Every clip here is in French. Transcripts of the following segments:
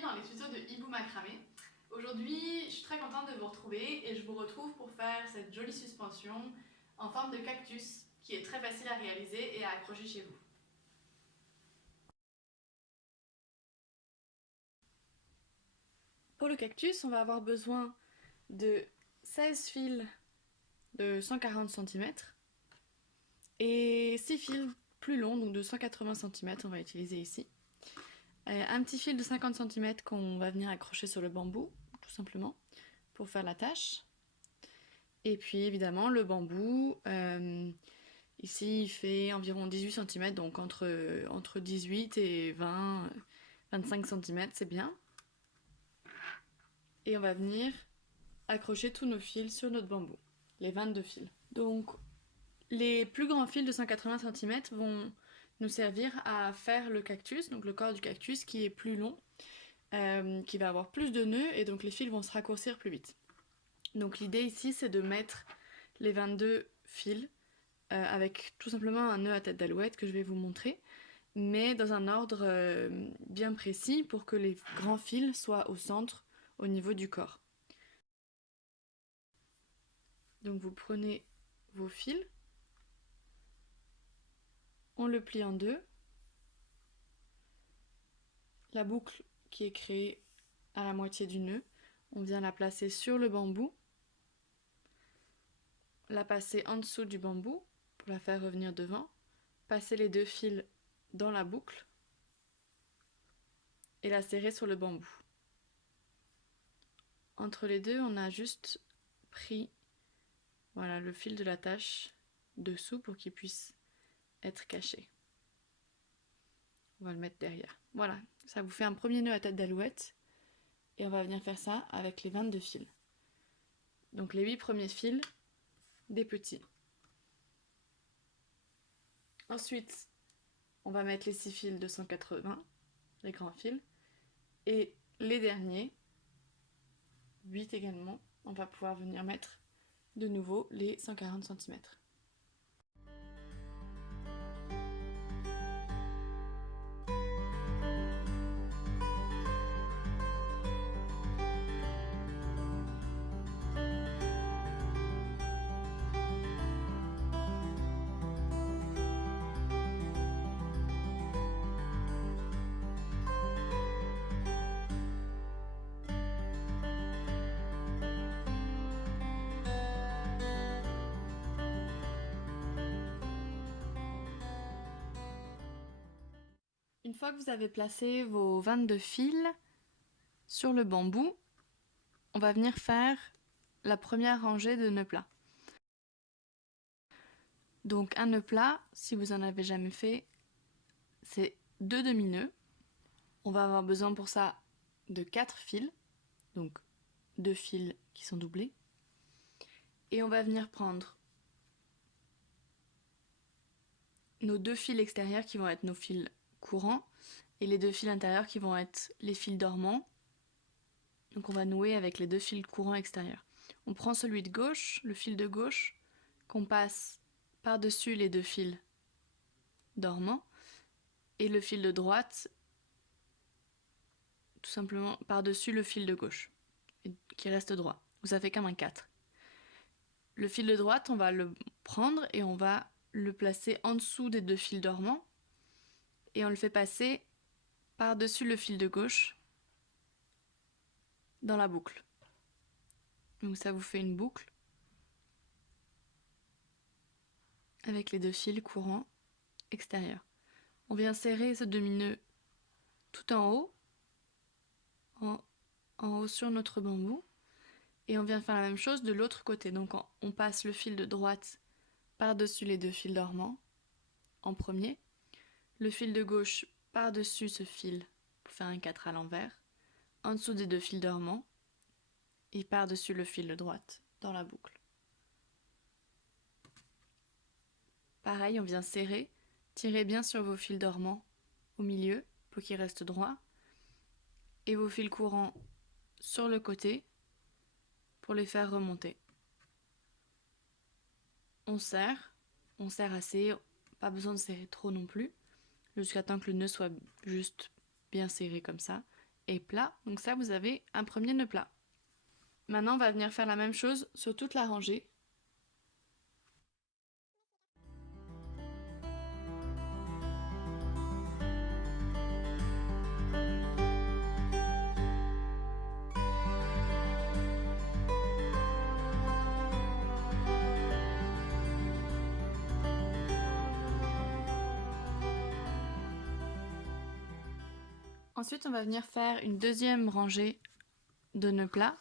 bienvenue dans les tutos de Hibou Macramé. Aujourd'hui, je suis très contente de vous retrouver et je vous retrouve pour faire cette jolie suspension en forme de cactus qui est très facile à réaliser et à accrocher chez vous. Pour le cactus, on va avoir besoin de 16 fils de 140 cm et 6 fils plus longs, donc de 180 cm, on va utiliser ici. Un petit fil de 50 cm qu'on va venir accrocher sur le bambou, tout simplement, pour faire la tâche. Et puis évidemment le bambou, ici il fait environ 18 cm, donc entre 18 et 25 cm, c'est bien. Et on va venir accrocher tous nos fils sur notre bambou, les 22 fils. Donc les plus grands fils de 180 cm vont nous servir à faire le cactus, donc le corps du cactus qui est plus long, qui va avoir plus de nœuds et donc les fils vont se raccourcir plus vite. Donc l'idée ici c'est de mettre les 22 fils avec tout simplement un nœud à tête d'alouette que je vais vous montrer, mais dans un ordre bien précis pour que les grands fils soient au centre au niveau du corps. Donc vous prenez vos fils, on le plie en deux, la boucle qui est créée à la moitié du nœud, on vient la placer sur le bambou, la passer en dessous du bambou pour la faire revenir devant, passer les deux fils dans la boucle et la serrer sur le bambou. Entre les deux, on a juste pris le fil de l'attache dessous pour qu'il puisse être caché. On va le mettre derrière. Voilà, ça vous fait un premier nœud à tête d'alouette et on va venir faire ça avec les 22 fils. Donc les 8 premiers fils, des petits. Ensuite, on va mettre les 6 fils de 180, les grands fils, et les derniers, 8 également, on va pouvoir venir mettre de nouveau les 140 cm. Une fois que vous avez placé vos 22 fils sur le bambou, on va venir faire la première rangée de nœuds plats. Donc un nœud plat, si vous en avez jamais fait, c'est 2 demi-nœuds. On va avoir besoin pour ça de 4 fils, donc 2 fils qui sont doublés. Et on va venir prendre nos 2 fils extérieurs qui vont être nos fils courants et les 2 fils intérieurs qui vont être les fils dormants. Donc on va nouer avec les 2 fils courants extérieurs. On prend celui de gauche, le fil de gauche, qu'on passe par-dessus les 2 fils dormants, et le fil de droite, tout simplement par-dessus le fil de gauche, qui reste droit. Ça fait comme un 4. Le fil de droite, on va le prendre et on va le placer en dessous des 2 fils dormants, et on le fait passer par-dessus le fil de gauche dans la boucle. Donc ça vous fait une boucle avec les 2 fils courants extérieurs. On vient serrer ce demi-nœud tout en haut, en haut sur notre bambou, et on vient faire la même chose de l'autre côté. Donc on passe le fil de droite par-dessus les 2 fils dormants en premier, le fil de gauche par-dessus ce fil pour faire un 4 à l'envers, en dessous des 2 fils dormants, et par-dessus le fil de droite dans la boucle. Pareil, on vient serrer, tirez bien sur vos fils dormants au milieu pour qu'ils restent droits, et vos fils courants sur le côté pour les faire remonter. On serre assez, pas besoin de serrer trop non plus, jusqu'à temps que le nœud soit juste bien serré comme ça, et plat. Donc ça, vous avez un premier nœud plat. Maintenant, on va venir faire la même chose sur toute la rangée. Ensuite, on va venir faire une deuxième rangée de nœuds plats.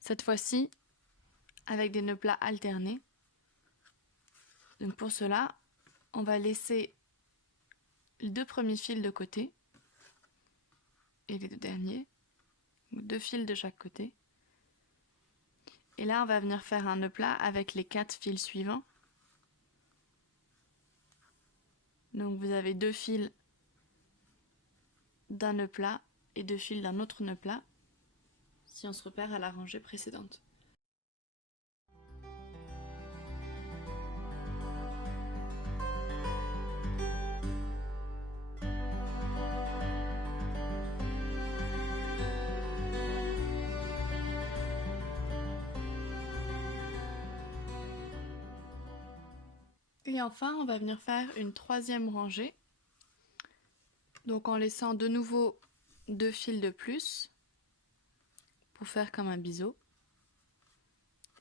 Cette fois-ci, avec des nœuds plats alternés. Donc pour cela, on va laisser les 2 premiers fils de côté et les 2 derniers, 2 fils de chaque côté. Et là, on va venir faire un nœud plat avec les 4 fils suivants. Donc vous avez 2 fils d'un nœud plat et 2 fils d'un autre nœud plat, si on se repère à la rangée précédente. Et enfin, on va venir faire une troisième rangée. Donc en laissant de nouveau 2 fils de plus pour faire comme un biseau.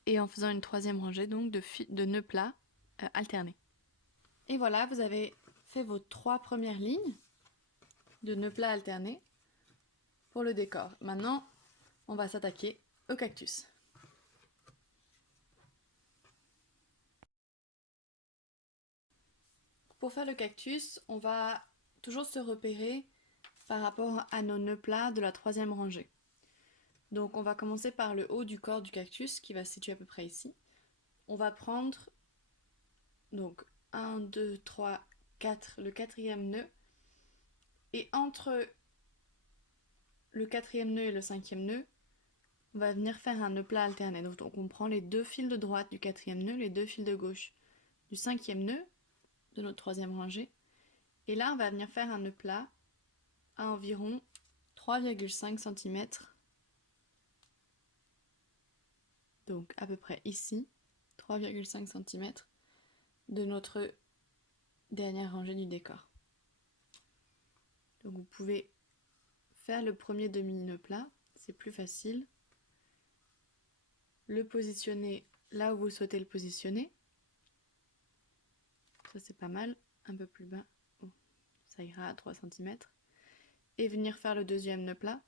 Et en faisant une troisième rangée donc de nœuds plats alternés. Et voilà, vous avez fait vos 3 premières lignes de nœuds plats alternés pour le décor. Maintenant, on va s'attaquer au cactus. Pour faire le cactus, on va toujours se repérer par rapport à nos nœuds plats de la troisième rangée. Donc on va commencer par le haut du corps du cactus qui va se situer à peu près ici. On va prendre donc 1, 2, 3, 4, le quatrième nœud. Et entre le quatrième nœud et le cinquième nœud, on va venir faire un nœud plat alterné. Donc on prend les 2 fils de droite du quatrième nœud, les 2 fils de gauche du cinquième nœud de notre troisième rangée. Et là, on va venir faire un nœud plat à environ 3,5 cm. Donc à peu près ici, 3,5 cm de notre dernière rangée du décor. Donc vous pouvez faire le premier demi-nœud plat, c'est plus facile. Le positionner là où vous souhaitez le positionner. Ça c'est pas mal, un peu plus bas, ça ira à 3 cm. Et venir faire le deuxième nœud plat,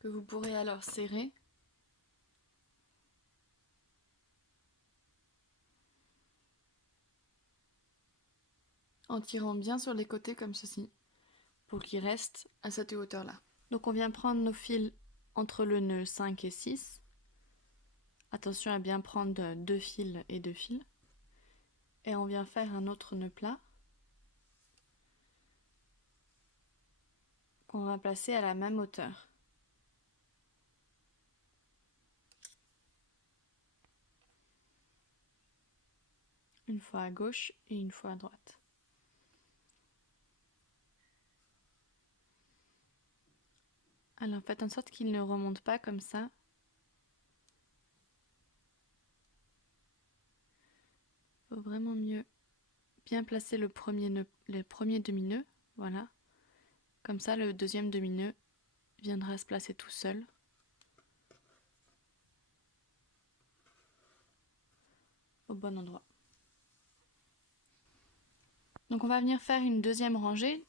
que vous pourrez alors serrer. En tirant bien sur les côtés comme ceci, pour qu'il reste à cette hauteur-là. Donc on vient prendre nos fils entre le nœud 5 et 6. Attention à bien prendre 2 fils et 2 fils. Et on vient faire un autre nœud plat qu'on va placer à la même hauteur. Une fois à gauche et une fois à droite. Alors faites en sorte qu'il ne remonte pas comme ça. Il faut vraiment mieux bien placer le premier demi-nœud, voilà. Comme ça le deuxième demi-nœud viendra se placer tout seul. Au bon endroit. Donc on va venir faire une deuxième rangée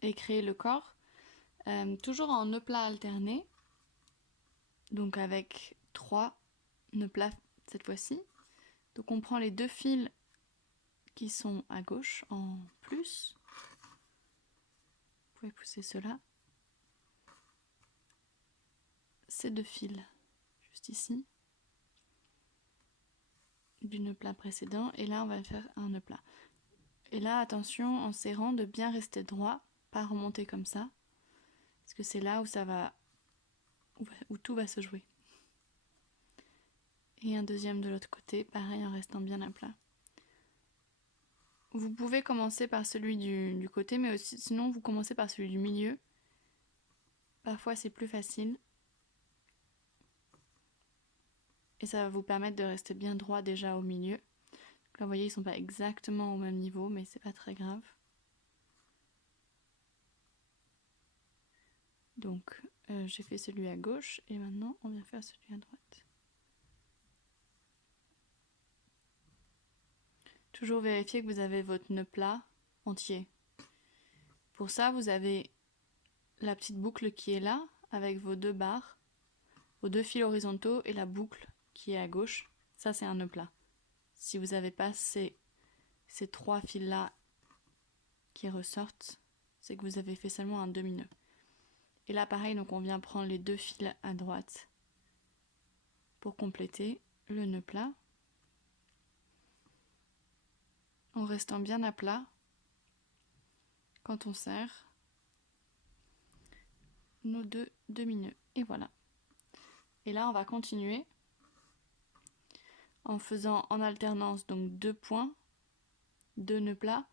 et créer le corps, toujours en nœuds plats alternés, donc avec 3 nœuds plats cette fois-ci. Donc on prend les 2 fils qui sont à gauche en plus, vous pouvez pousser cela, ces 2 fils juste ici, du nœud plat précédent, et là on va faire un nœud plat. Et là attention en serrant de bien rester droit, pas remonter comme ça, parce que c'est là où tout va se jouer. Et un deuxième de l'autre côté, pareil en restant bien à plat. Vous pouvez commencer par celui du côté, mais aussi sinon vous commencez par celui du milieu Parfois c'est plus facile. Et ça va vous permettre de rester bien droit déjà au milieu. Donc là vous voyez ils sont pas exactement au même niveau mais c'est pas très grave. Donc j'ai fait celui à gauche et maintenant on vient faire celui à droite. Toujours vérifier que vous avez votre nœud plat entier. Pour ça vous avez la petite boucle qui est là avec vos deux barres, vos deux fils horizontaux et la boucle qui est à gauche. Ça c'est un nœud plat. Si vous n'avez pas ces trois fils là qui ressortent, c'est que vous avez fait seulement un demi-nœud. Et là pareil, donc on vient prendre les deux fils à droite pour compléter le nœud plat en restant bien à plat quand on serre nos deux demi-nœuds. Et voilà. Et là on va continuer en faisant en alternance donc 2 points, 2 nœuds plats,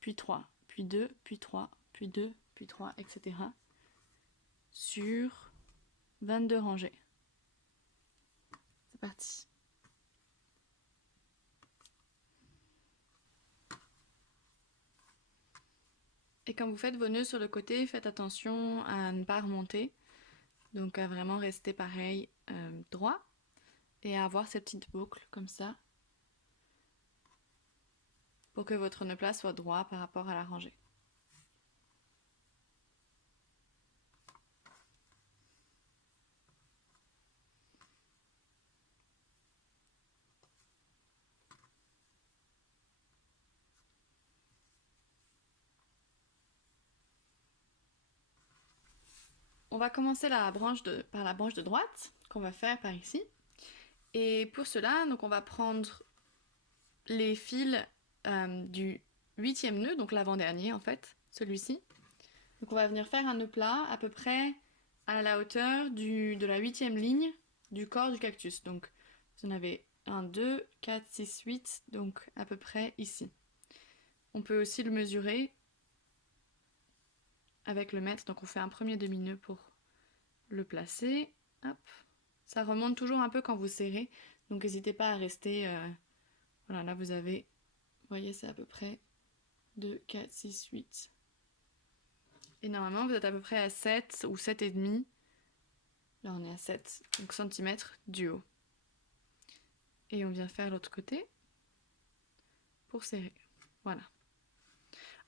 puis 3, puis 2, puis 3, puis 2, puis 3, etc. sur 22 rangées. C'est parti. Et quand vous faites vos nœuds sur le côté, faites attention à ne pas remonter, donc à vraiment rester pareil droit et à avoir ces petites boucles comme ça pour que votre nœud plat soit droit par rapport à la rangée. On va commencer par la branche de droite qu'on va faire par ici. Et pour cela, donc on va prendre les fils du 8e nœud, donc l'avant-dernier en fait, celui-ci. Donc on va venir faire un nœud plat à peu près à la hauteur de la 8e ligne du corps du cactus. Donc vous en avez 1, 2, 4, 6, 8, donc à peu près ici. On peut aussi le mesurer avec le mètre, donc on fait un premier demi-nœud pour le placer. Hop. Ça remonte toujours un peu quand vous serrez, donc n'hésitez pas à rester... Voilà, là vous avez, vous voyez c'est à peu près 2, 4, 6, 8. Et normalement vous êtes à peu près à 7 ou 7,5. Là on est à 7 donc centimètres du haut. Et on vient faire l'autre côté pour serrer. Voilà.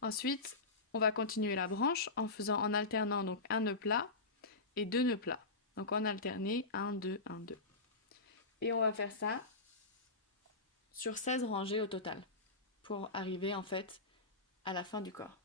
Ensuite, on va continuer la branche en faisant en alternant donc un nœud plat et 2 nœuds plats. Donc en alterner 1, 2, 1, 2. Et on va faire ça sur 16 rangées au total pour arriver en fait à la fin du corps.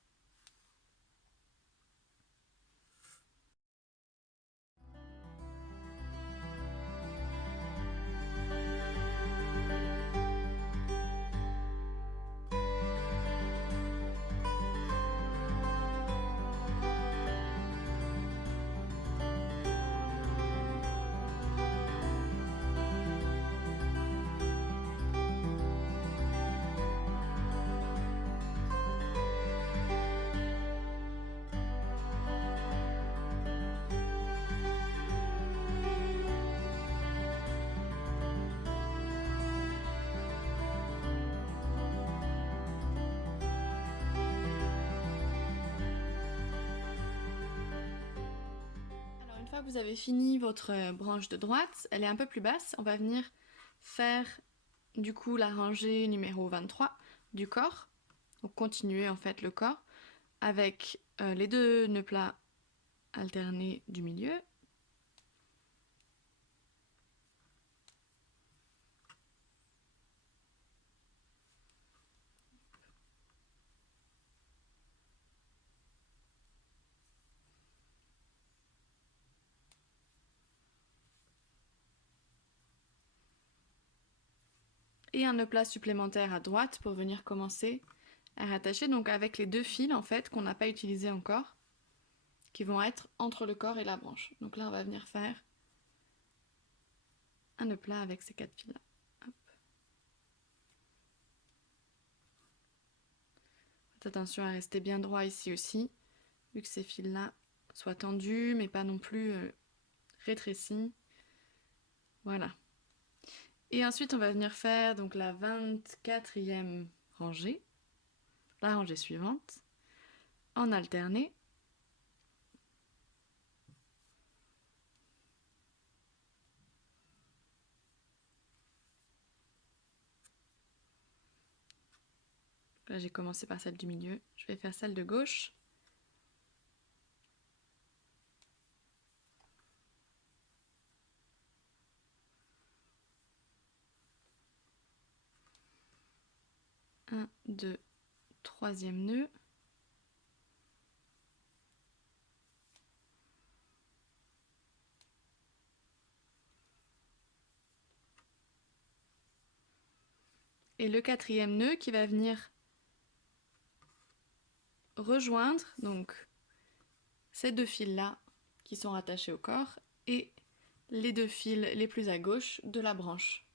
Une fois que vous avez fini votre branche de droite, elle est un peu plus basse, on va venir faire du coup la rangée numéro 23 du corps, donc continuer en fait le corps avec les 2 nœuds plats alternés du milieu. Et un nœud plat supplémentaire à droite pour venir commencer à rattacher donc avec les 2 fils en fait qu'on n'a pas utilisés encore qui vont être entre le corps et la branche. Donc là on va venir faire un nœud plat avec ces 4 fils là. Hop. Faites attention à rester bien droit ici aussi vu que ces fils là soit tendu, mais pas non plus rétréci. Voilà. Et ensuite, on va venir faire donc la 24e rangée, la rangée suivante, en alterné. Là, j'ai commencé par celle du milieu. Je vais faire celle de gauche. Un, deux, troisième nœud. Et le 4e nœud qui va venir rejoindre donc ces 2 fils là qui sont rattachés au corps et les 2 fils les plus à gauche de la branche.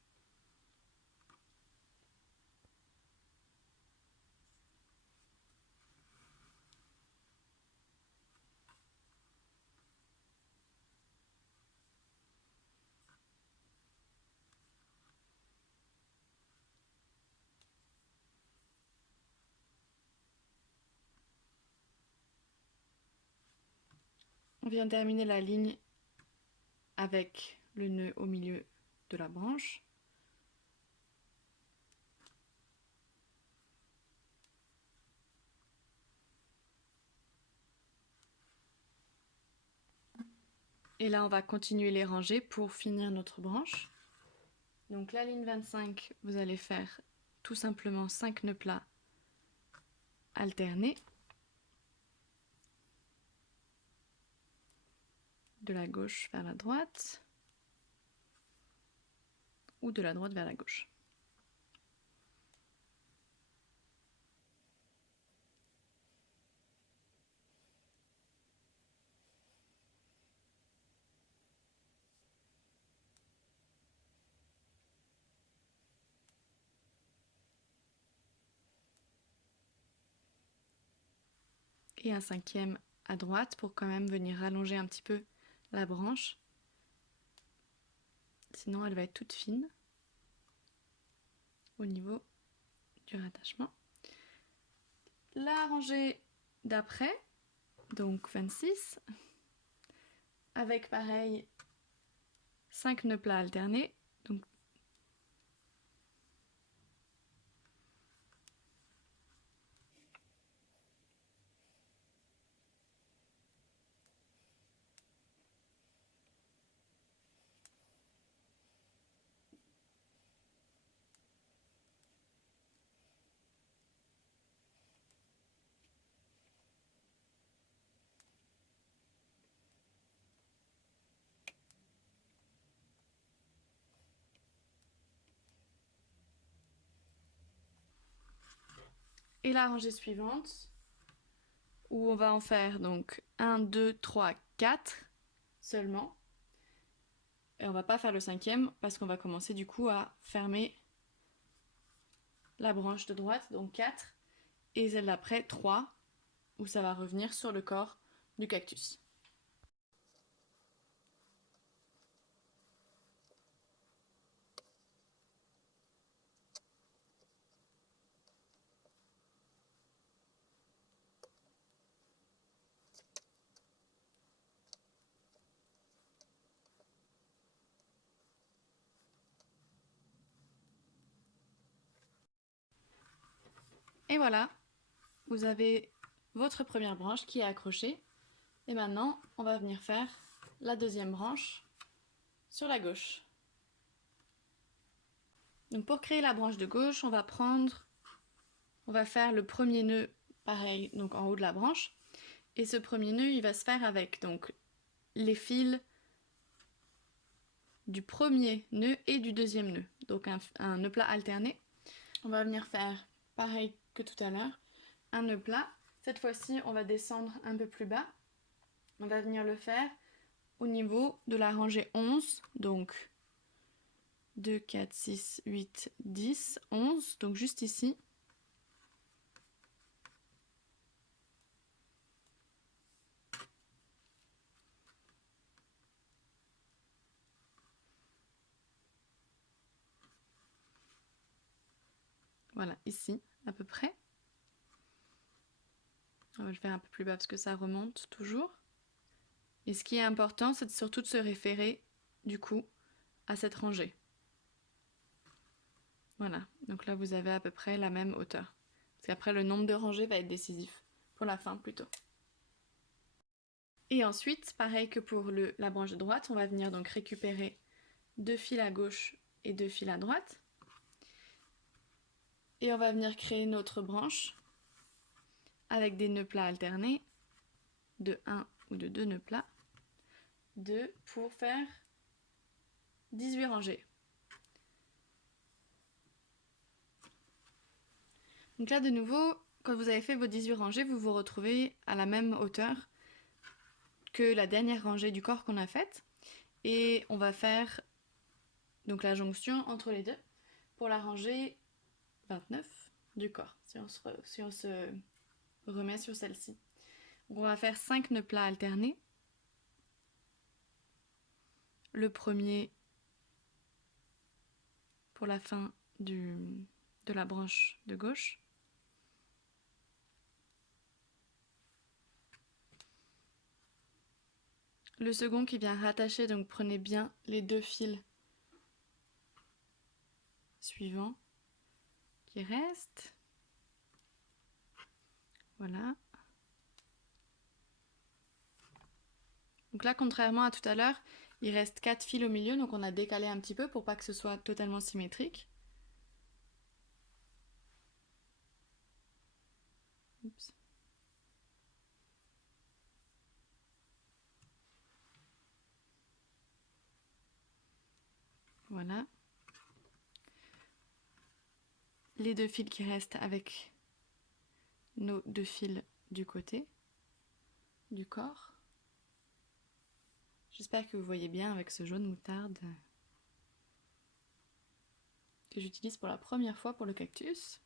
On vient terminer la ligne avec le nœud au milieu de la branche. Et là, on va continuer les rangées pour finir notre branche. Donc la ligne 25, vous allez faire tout simplement 5 nœuds plats alternés. De la gauche vers la droite ou de la droite vers la gauche. Et un 5e à droite pour quand même venir rallonger un petit peu la branche. Sinon, elle va être toute fine au niveau du rattachement. La rangée d'après, donc 26, avec pareil 5 nœuds plats alternés. Donc, et la rangée suivante, où on va en faire donc 1, 2, 3, 4 seulement. Et on va pas faire le 5e parce qu'on va commencer du coup à fermer la branche de droite, donc 4, et celle d'après 3, où ça va revenir sur le corps du cactus. Et voilà, vous avez votre première branche qui est accrochée. Et maintenant, on va venir faire la deuxième branche sur la gauche. Donc pour créer la branche de gauche, on va faire le premier nœud pareil, donc en haut de la branche. Et ce premier nœud, il va se faire avec donc les fils du premier nœud et du deuxième nœud. Donc un nœud plat alterné. On va venir faire pareil que tout à l'heure, un nœud plat. Cette fois-ci, on va descendre un peu plus bas. On va venir le faire au niveau de la rangée 11, donc 2, 4, 6, 8, 10, 11, donc juste ici. Voilà, ici, à peu près. On va le faire un peu plus bas parce que ça remonte toujours. Et ce qui est important, c'est surtout de se référer, du coup, à cette rangée. Voilà, donc là vous avez à peu près la même hauteur. Parce qu'après le nombre de rangées va être décisif, pour la fin plutôt. Et ensuite, pareil que pour la branche de droite, on va venir donc récupérer 2 fils à gauche et 2 fils à droite. Et on va venir créer notre branche avec des nœuds plats alternés, de 1 ou de 2 nœuds plats, pour faire 18 rangées. Donc là de nouveau, quand vous avez fait vos 18 rangées, vous vous retrouvez à la même hauteur que la dernière rangée du corps qu'on a faite. Et on va faire donc la jonction entre les deux pour la rangée 29 du corps, si on se remet sur celle-ci. On va faire 5 nœuds plats alternés. Le premier pour la fin de la branche de gauche. Le second qui vient rattacher, donc prenez bien les 2 fils suivants qui restent. Voilà. Donc là, contrairement à tout à l'heure, il reste 4 fils au milieu, donc on a décalé un petit peu pour pas que ce soit totalement symétrique. Oups. Voilà. Les 2 fils qui restent avec nos 2 fils du côté du corps. J'espère que vous voyez bien avec ce jaune moutarde que j'utilise pour la première fois pour le cactus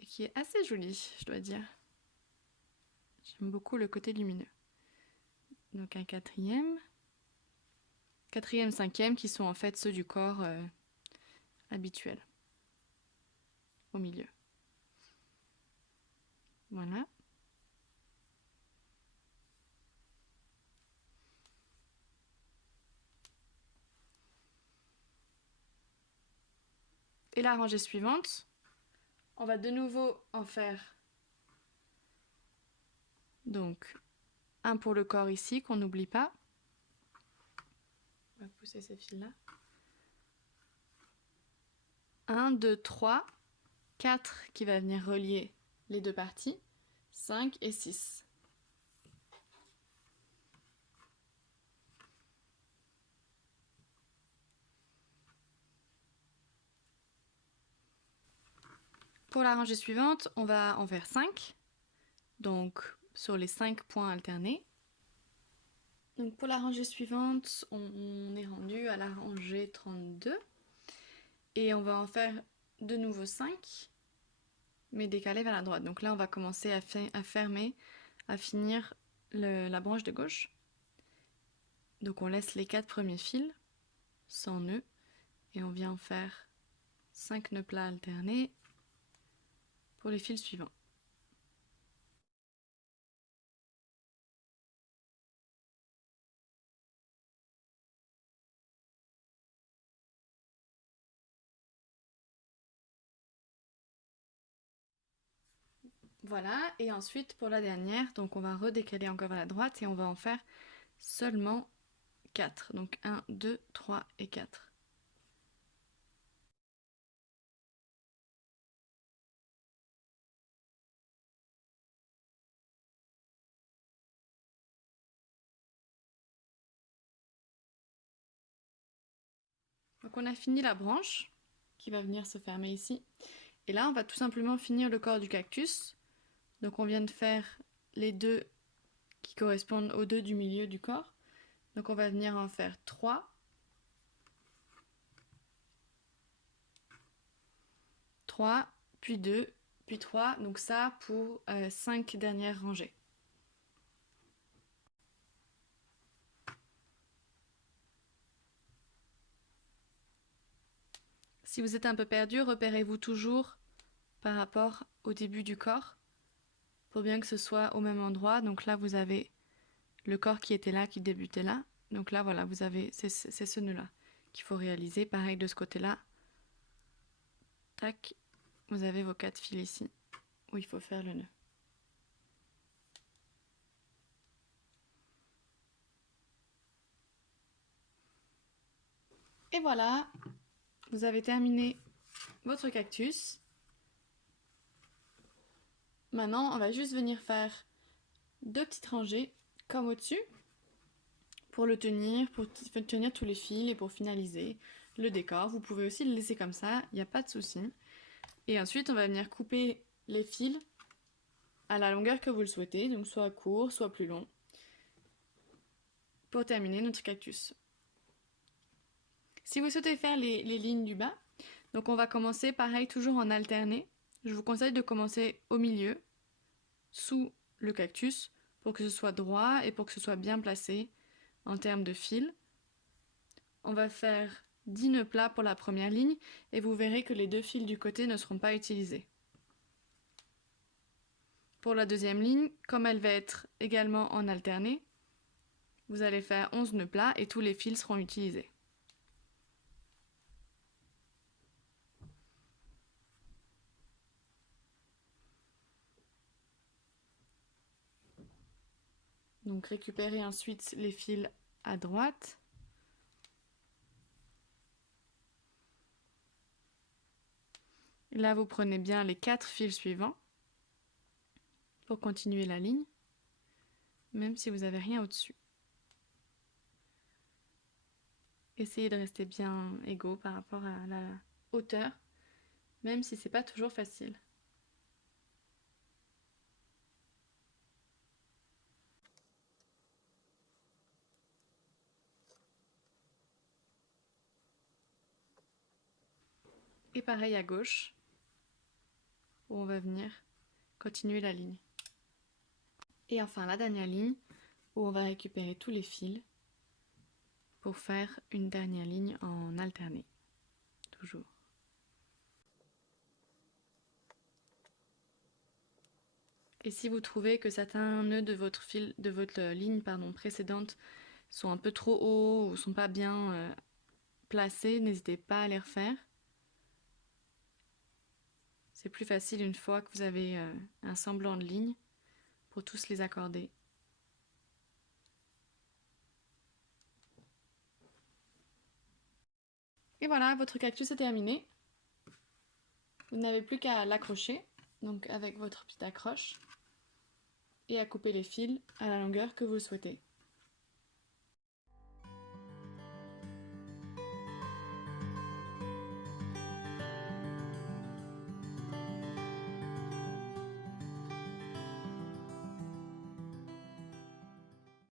et qui est assez joli, je dois dire. J'aime beaucoup le côté lumineux. Donc un quatrième, cinquième qui sont en fait ceux du corps habituel au milieu. Voilà. Et la rangée suivante, on va de nouveau en faire donc un pour le corps ici qu'on n'oublie pas. On va pousser ces fils-là. 1, 2, 3, 4 qui va venir relier les deux parties, 5 et 6. Pour la rangée suivante, on va en faire 5, donc sur les 5 points alternés. Donc pour la rangée suivante, on est rendu à la rangée 32 et on va en faire de nouveau 5, mais décalés vers la droite. Donc là, on va commencer à fermer, à finir la branche de gauche. Donc on laisse les 4 premiers fils sans nœuds et on vient en faire 5 nœuds plats alternés pour les fils suivants. Voilà, et ensuite pour la dernière, donc on va redécaler encore vers la droite et on va en faire seulement 4. Donc 1, 2, 3 et 4. Donc on a fini la branche qui va venir se fermer ici. Et là, on va tout simplement finir le corps du cactus. Donc on vient de faire les 2 qui correspondent aux 2 du milieu du corps. Donc on va venir en faire 3. 3, puis 2, puis 3. Donc ça pour 5 dernières rangées. Si vous êtes un peu perdu, repérez-vous toujours par rapport au début du corps pour bien que ce soit au même endroit. Donc là, vous avez le corps qui était là, qui débutait là. Donc là, voilà, vous avez, c'est ce nœud-là qu'il faut réaliser. Pareil de ce côté-là. Tac, vous avez vos 4 fils ici où il faut faire le nœud. Et voilà, vous avez terminé votre cactus. Maintenant, on va juste venir faire 2 petites rangées comme au-dessus pour le tenir, pour tenir tous les fils et pour finaliser le décor. Vous pouvez aussi le laisser comme ça, il n'y a pas de souci. Et ensuite, on va venir couper les fils à la longueur que vous le souhaitez, donc soit court, soit plus long, pour terminer notre cactus. Si vous souhaitez faire les lignes du bas, donc on va commencer pareil, toujours en alterné. Je vous conseille de commencer au milieu, sous le cactus, pour que ce soit droit et pour que ce soit bien placé en termes de fil. On va faire 10 nœuds plats pour la première ligne et vous verrez que les 2 fils du côté ne seront pas utilisés. Pour la deuxième ligne, comme elle va être également en alterné, vous allez faire 11 nœuds plats et tous les fils seront utilisés. Donc récupérez ensuite les fils à droite. Et là, vous prenez bien les 4 fils suivants pour continuer la ligne, même si vous n'avez rien au-dessus. Essayez de rester bien égaux par rapport à la hauteur, même si c'est pas toujours facile. Et pareil à gauche, où on va venir continuer la ligne. Et enfin la dernière ligne, où on va récupérer tous les fils pour faire une dernière ligne en alterné, toujours. Et si vous trouvez que certains nœuds de votre ligne précédente sont un peu trop hauts ou sont pas bien placés, n'hésitez pas à les refaire. C'est plus facile une fois que vous avez un semblant de ligne pour tous les accorder. Et voilà, votre cactus est terminé. Vous n'avez plus qu'à l'accrocher, donc avec votre petite accroche, et à couper les fils à la longueur que vous souhaitez.